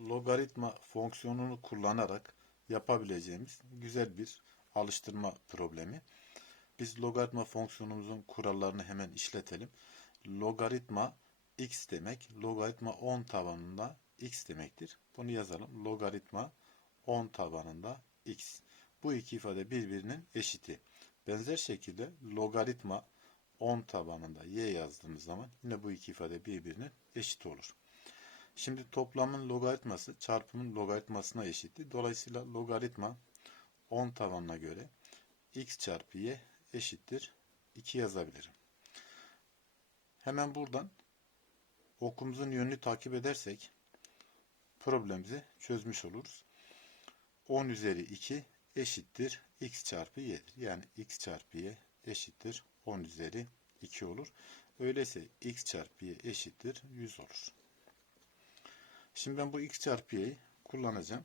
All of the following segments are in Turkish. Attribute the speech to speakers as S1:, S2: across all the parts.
S1: logaritma fonksiyonunu kullanarak yapabileceğimiz güzel bir alıştırma problemi. Biz logaritma fonksiyonumuzun kurallarını hemen işletelim. Logaritma x demek, logaritma 10 tabanında x demektir. Bunu yazalım. Logaritma 10 tabanında x. Bu iki ifade birbirinin eşiti. Benzer şekilde logaritma 10 tabanında y yazdığımız zaman yine bu iki ifade birbirinin eşit olur. Şimdi toplamın logaritması çarpımın logaritmasına eşitti. Dolayısıyla logaritma 10 tabanına göre x çarpı y eşittir 2 yazabilirim. Hemen buradan okumuzun yönünü takip edersek problemimizi çözmüş oluruz. 10 üzeri 2 eşittir x çarpı y'dir. Yani x çarpı y eşittir 10 üzeri 2 olur. Öyleyse x çarpı y eşittir 100 olur. Şimdi ben bu x çarpı y'yi kullanacağım.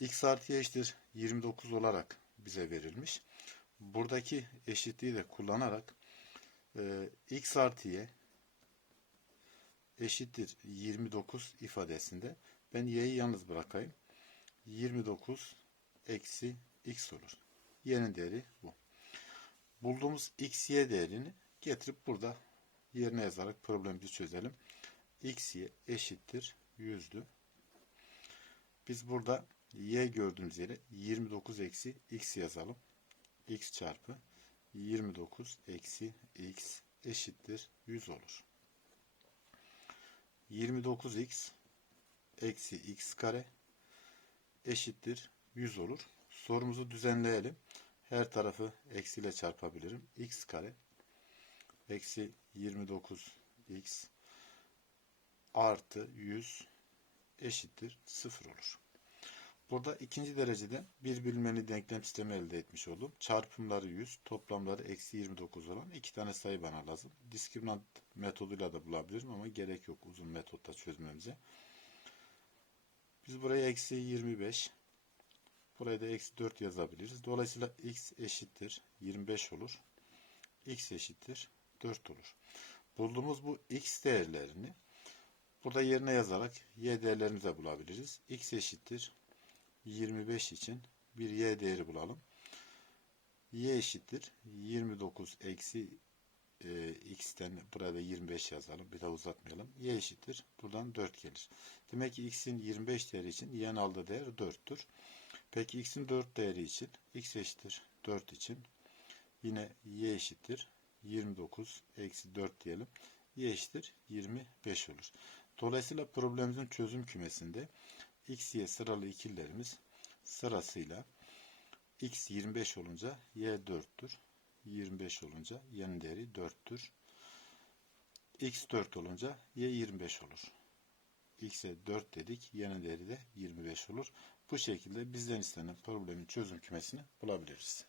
S1: x artı y eşittir 29 olarak bize verilmiş. Buradaki eşitliği de kullanarak e, x artı y eşittir 29 ifadesinde ben y'yi yalnız bırakayım. 29 eksi x olur. Y'nin değeri bu. Bulduğumuz x, y değerini getirip burada yerine yazarak problemimizi çözelim. x, y eşittir 100'dü. Biz burada y gördüğümüz yere 29 eksi x yazalım. x çarpı 29 eksi x eşittir 100 olur. 29x eksi x kare eşittir 100 olur. Sorumuzu düzenleyelim. Her tarafı eksiyle çarpabilirim. x kare eksi 29x artı 100 eşittir 0 olur. Burada ikinci derecede bir bilmeni denklem sistemi elde etmiş oldum. Çarpımları 100, toplamları eksi 29 olan iki tane sayı bana lazım. Diskriminant metoduyla da bulabilirim ama gerek yok uzun metotta çözmemize. Biz buraya eksi 25, buraya da eksi 4 yazabiliriz. Dolayısıyla x eşittir 25 olur. x eşittir 4 olur. Bulduğumuz bu x değerlerini burada yerine yazarak y değerlerimize bulabiliriz. x eşittir 25 için bir y değeri bulalım. y eşittir 29 eksi e, x'ten burada 25 yazalım. Bir daha uzatmayalım. y eşittir. Buradan 4 gelir. Demek ki x'in 25 değeri için y'nin aldığı değer 4'tür. Peki x'in 4 değeri için x eşittir 4 için yine y eşittir 29 eksi 4 diyelim. y eşittir 25 olur. Dolayısıyla problemimizin çözüm kümesinde x, y sıralı ikililerimiz sırasıyla x 25 olunca y 4'tür. 25 olunca y'nin değeri 4'tür. x 4 olunca y 25 olur. x'e 4 dedik. y'nin değeri de 25 olur. Bu şekilde bizden istenen problemin çözüm kümesini bulabiliriz.